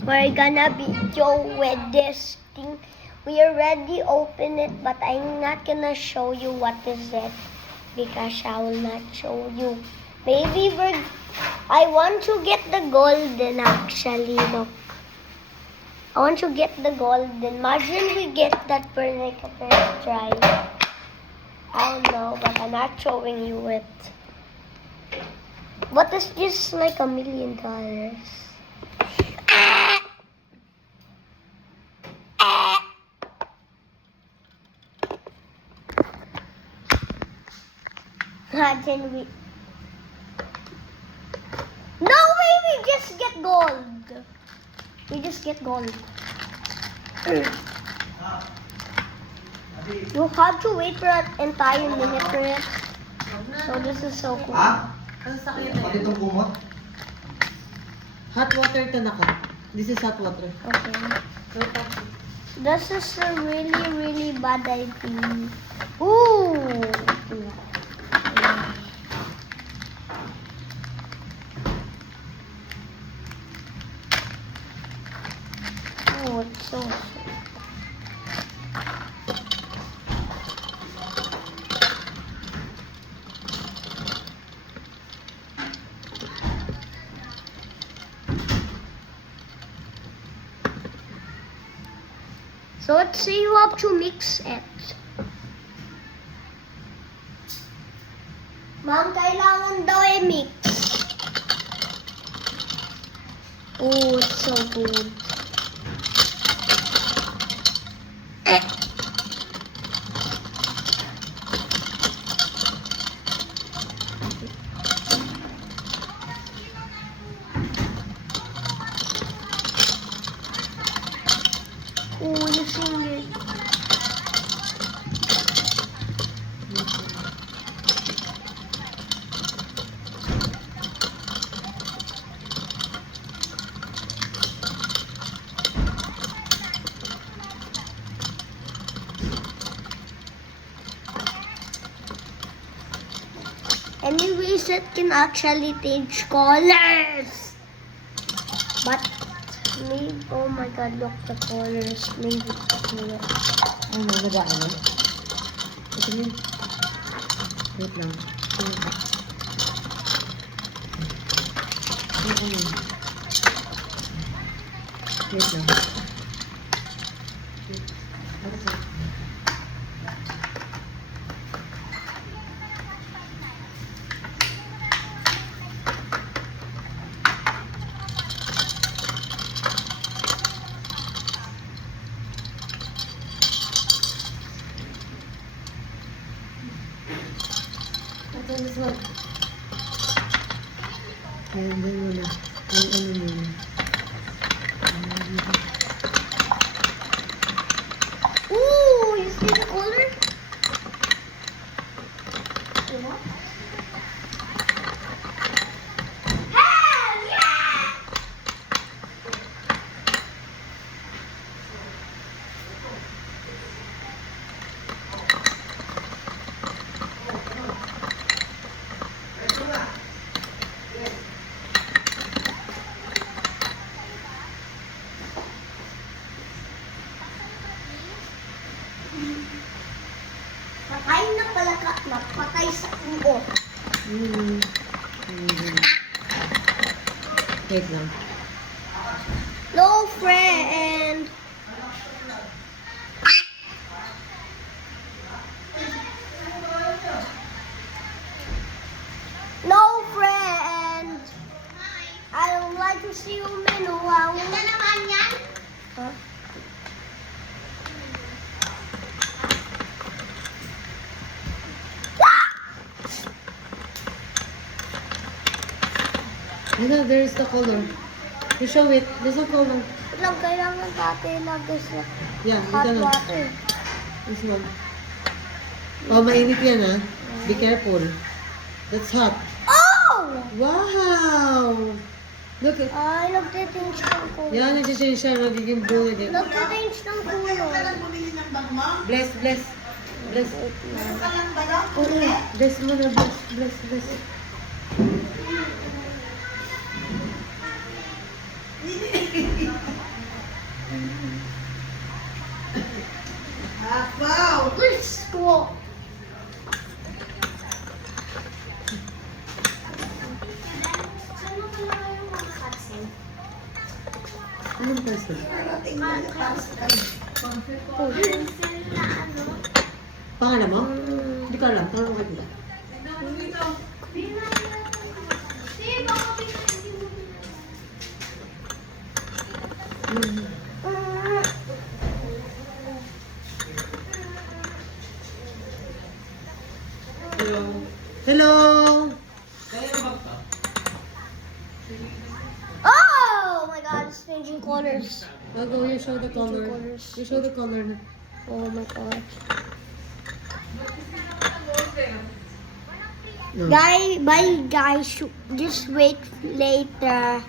We're gonna video with this thing. We already opened it, but I'm not gonna show you what is it because I will not show you. Maybe I want to get the golden actually. Look, I want to get the golden. Imagine we get that for like a first try. I don't know, but I'm not showing you it. What is this like $1 million? Imagine we... No way, we just get gold. We just get gold. You have to wait for an entire minute for it. So this is so cool. Pati itong kumot? Hot water to nako. This is hot water. Okay. This is a really, really bad idea. Ooh. Oh, it's so sweet. So let's say you have to mix it. Ma'am, kailangan daw i-mix. Oh, it's so good. Oh, you sing it. Anyways, it can actually change colors. But maybe, oh my god, look the colors. Maybe. Ano, naba ano? Ito yun. Wait lang. Ano yun? Wait lang. This one. Ayan, dyan muna. Ayan, ano muna. Ooh, you see the color? Yeah. Hey, yeah! Patay na pala ka, napatay sa ulo. Wait lang. No, friend. No, friend. I don't like to see you menuwang. Ano naman yan? Huh? Ano, there's the color. You show it. There's a color. Lang, kailangan natin lagay sa Yeah, hot ito na. water. This one. Oh, mainit yan ah. Be careful. That's hot. Oh! Wow! Look at... Ay, nagtitinge ng kulay. Yan, nagsischange siya. Nagiging blue again. Nagtitinge ng kulay. Bless, bless. Bless. Bless mo na, bless, bless, bless. Anong person? Pangalan mo? Hindi ko alam. Tanong ko kita. Hello! Oh my god, it's changing colors. I'll go, you show the color. Colors. You show the color. Oh my god. No. Bye guys. Just wait later.